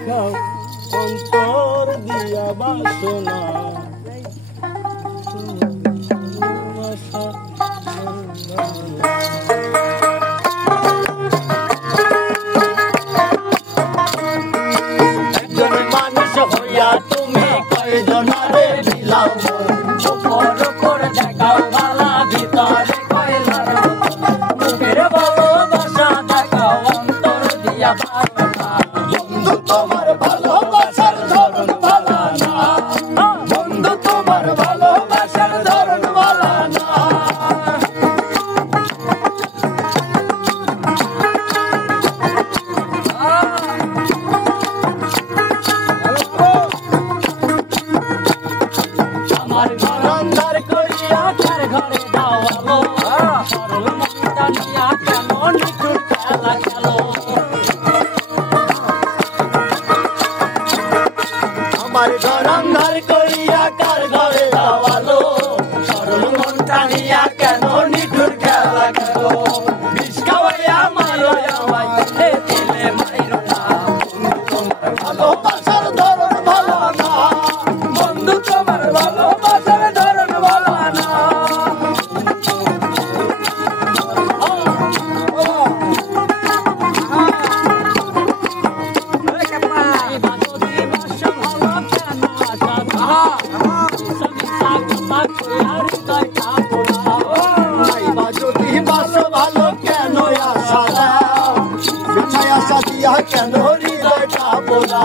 দেখাও অন্তর দিয়া বাসনা একজন মানুষ হইয়া তুমি কয়জনারে বিলাও উপর দেখাও ভালা ভিতরে কয়লার মুখের ভালোবাসা দেখাও অন্তর দিয়া বাসনা বন্ধু তোমার ভালোবাসার ধরন ভালো না বন্ধু তোমার ভালোবাসার ধরন ভালো না আমার ঘর অন্ধার করিয়া কার ঘরে দাওয়ালো সরল মনটা নিয়া কেন নিঠুর খেলা খেলো আমার ঘর অন্ধার করিয়া কার ঘরে দাওয়ালো সরল মনটা নিয়া কেন নিঠুর খেলা খেলো বিষ খাওয়াইয়া মারো আমায় দিলে মাইরো না তোমার ভালোবাসার ধরন ভালো না বন্ধু তোমার ভালোবাসার ধরন ভালো না যদি বাসো ভালো কেন আশা দাও আশা দিয়া কেন হৃদয়টা বোলা